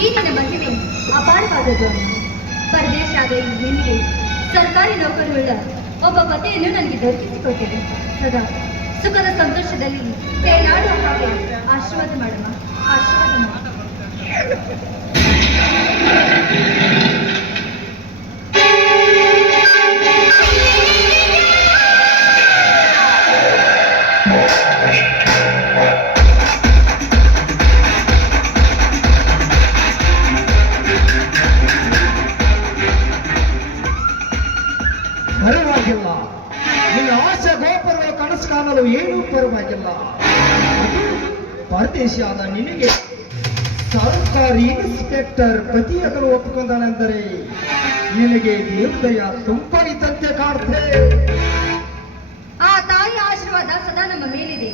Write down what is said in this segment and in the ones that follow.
ಈ ನಿನ್ನ ಮಹಿಮೆ ಅಪಾರವಾದದ್ದು ಅಮ್ಮ. ಪರದೇಶಾದ ಈ ಹೆಣ್ಣಿಗೆ ಸರ್ಕಾರಿ ನೌಕರಿಯುಳ್ಳ ಒಬ್ಬ ಪತಿಯನ್ನು ನನಗೆ ದೊರಕಿಸಿಕೊಟ್ಟಿದೆ. ಸದಾ ಸುಖದ ಸಂತೋಷದಲ್ಲಿ ತೇಲಾಡುವ ಹಾಗೆ ಆಶೀರ್ವಾದ ಮಾಡಮ್ಮ, ಆಶೀರ್ವಾದ ಮಾಡ. ಪರವಾಗಿಲ್ಲ, ನಿನ್ನ ಆಸೆ ಗೋಪುರಗಳ ಕನಸು ಕಾಣಲು ಏನೂ ಪರವಾಗಿಲ್ಲ. ಪರದೇಶಿಯಾದ ನಿನಗೆ ಸರ್ಕಾರಿ ಇನ್ಸ್ಪೆಕ್ಟರ್ ಪತಿಯಾಗಲು ಒಪ್ಪಿಕೊಂಡನೆಂದರೆ ನಿನಗೆ ನಿರ್ದಯ ತುಂಬರಿದಂತೆ ಕಾಡ್ತದೆ. ಆ ತಾಯಿ ಆಶೀರ್ವಾದ ಸದಾ ನಮ್ಮ ಮೇಲಿದೆ.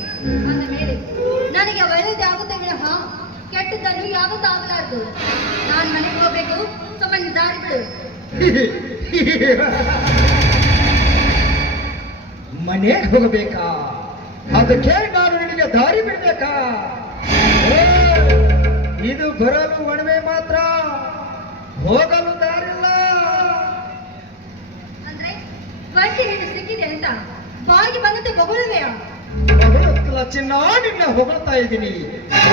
ಅಂದ ಮೇಲೆ ನನಗೆ ಒಳ್ಳೆಯದೇ ಆಗುತ್ತೆ ವಿನಃ ಕೆಟ್ಟದ್ದನ್ನು ಯಾವತ್ತೂ ಆಗಲಾರದು. ನಾನು ಮನೆಗೆ ಹೋಗ್ಬೇಕು, ಸುಮ್ಮನೆ ದಾರಿ ಬಿಡು. ಮನೆಗೆ ಹೋಗಬೇಕಾ? ಅದಕ್ಕೆ ನಾನು ನಿನಗೆ ದಾರಿ ಬಿಡ್ಬೇಕಾ? ಇದು ಬರಲು ಒಣವೆ ಮಾತ್ರ, ಹೋಗಲು ದಾರಿಲ್ಲ. ಅಂದ್ರೆ ವೈದ್ಯ ನೀನು ಸಿಕ್ಕಿದೆ ಅಂತ ಬಾಯಿಗೆ ಬಂದಂತೆ ಹೊಗಳುವೆಯಾ? ಹೊಗಳುತ್ತಿಲ್ಲ ಚಿನ್ನ, ನಿನ್ನ ಹೊಗಳ್ತಾ ಇದ್ದೀನಿ.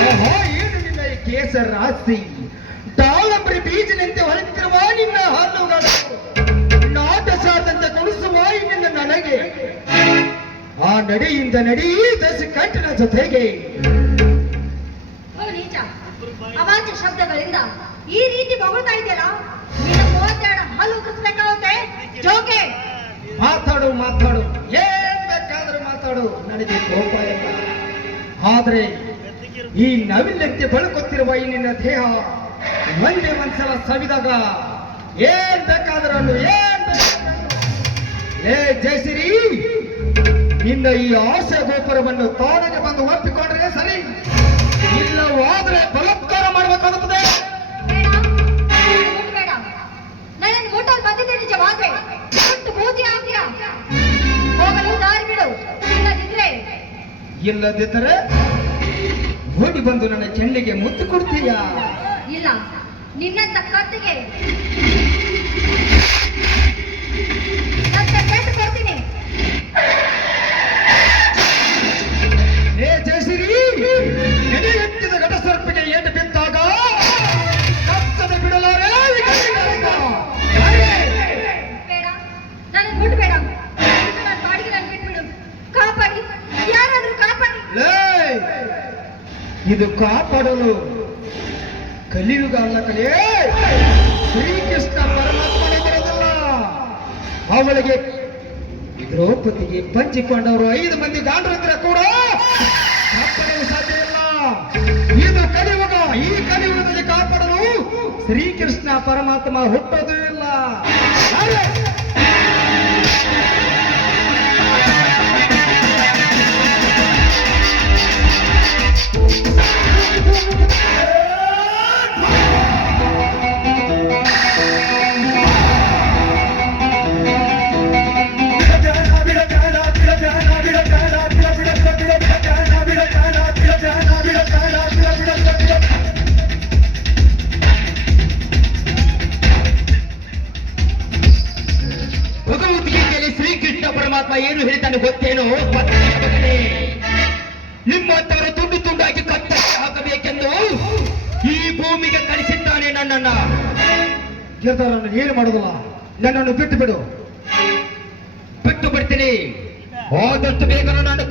ಓಹೋ, ಏನು ನಿನ್ನ ಈ ಕೇಸರ ರಾಶಿ, ದಾಳಂಬರಿ ಬೀಜನಂತೆ ಹೊಳೆತಿರುವ ನಿನ್ನ ಹಲ್ಲುಗಳು, ನಾಟ ಸಾದಂತೆ ಕೊಡಿಸುವ ನಿನ್ನ ನನಗೆ ಆ ನಡೆಯಿಂದ ನಡಿ ದಸ ಕಟ್ಟಿನ ಜೊತೆಗೆ. ಓ ನೀಚ, ಅವಾಚ್ಯ ಶಬ್ದಗಳಿಂದ ಈ ರೀತಿ ಹೊಗಳ್ತಾ ಇದೆಯಲ್ಲ, ನೀನು 32 ಹಾಲು ಉಗಿಸ್ಬೇಕಾಗುತ್ತೆ. ಜೋಕೆ ಮಾತಾಡು ಮಾತಾಡು, ಏನ್ ಬೇಕಾದ್ರೂ ಮಾತಾಡು, ನನಗೆ ಕೋಪ ಇಲ್ಲ. ಆದ್ರೆ ಈ ನವಿಲಂತೆ ಬಳುಕುತ್ತಿರುವ ಈ ನಿನ್ನ ದೇಹ ಒಂದೇ ಒಂದ್ಸಲ ಸವಿದಾಗ ಏನ್ ಬೇಕಾದ್ರೂ ಅನ್ನು, ಏನ್ ಏ ಜಯಸಿರಿ, ನಿನ್ನ ಈ ಆಸೆ ಗೋಪುರವನ್ನು ತಾನಿಗೆ ಬಂದು ಒಪ್ಪಿಕೊಂಡ್ರೆ ಸರಿ, ಇಲ್ಲವಾದ್ರೆ ಬಲಾತ್ಕಾರ ಮಾಡಬೇಕಾಗುತ್ತದೆ. ಬೇಡ, ನನ್ನನ್ನು ಮುಟ್ಟಲು ಬಂದಿದ್ದೆ ನಿಜವಾದ್ರೆ ಮುಟ್ಟು ಬೂದಿ ಆಗ್ತೀಯಾ? ಹೋಗಲು ದಾರಿ ಬಿಡು. ಇಲ್ಲದಿದ್ದರೆ ಓಡಿ ಬಂದು ನನ್ನ ಕೆನ್ನೆಗೆ ಮುತ್ತು ಕೊಡ್ತೀಯಾ? ಇಲ್ಲ, ನಿನ್ನಂತ ಕತ್ತಿಗೆ ಕೊಡ್ತೀನಿ. ಏ ಜಯಸಿರಿ, ಎದೆ ಎತ್ತಿದ ಘಟಸರ್ಪಿಗೆ ಏಟು ಬಿದ್ದಾಗ ಕತ್ತದ ಬಿಡಲಾರೆ. ಬೇಡ, ನನ್ನ ಮುಟ್ಬೇಡ. ನನ್ನ ಬಾಡಿಗೆ ನಾನು ಬಿಟ್ಬಿಡು. ಕಾಪಾಡಿ, ಯಾರಾದ್ರೂ ಕಾಪಾಡಿ. ಇದು ಕಾಪಾಡಲು ಕಲಿಯುಗ ಅಲ್ಲ ಕಲೆ, ಶ್ರೀಕೃಷ್ಣ ಪರಮಾತ್ಮನೇ ಬರೋದಲ್ಲ. ಅವಳಿಗೆ ದ್ರೌಪದಿಗೆ ಪಂಚಿಕೊಂಡವರು 5 ಮಂದಿ ಗಾಂಡ್ರಿದ್ರೆ ಕೂಡ ಕಾಪಾಡಲು ಸಾಧ್ಯ ಇಲ್ಲ. ಇದು ಕಲಿಯುಗ. ಈ ಕಲಿಯುಗದಲ್ಲಿ ಕಾಪಾಡಲು ಶ್ರೀಕೃಷ್ಣ ಪರಮಾತ್ಮ ಹುಟ್ಟೋದು ಇಲ್ಲ. ಭಗವದ್ಗೀತೆಯಲ್ಲಿ ಶ್ರೀಕೃಷ್ಣ ಪರಮಾತ್ಮ ಏನು ಹೇಳ್ತಾನೆ ಗೊತ್ತೇನೋ? ನಿಮ್ಮಂತವರು ತುಂಡು ತುಂಡಾಗಿ ಕತ್ತರಿಸಿ ಹಾಕಬೇಕೆಂದು ಈ ಭೂಮಿಗೆ ಕಳಿಸಿದ್ದಾನೆ ನನ್ನನ್ನ. ಏನು ಮಾಡೋದಿಲ್ಲ, ನನ್ನನ್ನು ಬಿಟ್ಟು ಬಿಡು. ಬಿಟ್ಟು ಬಿಡ್ತೀನಿ. ಆದಷ್ಟು ಬೇಗ ನಾನು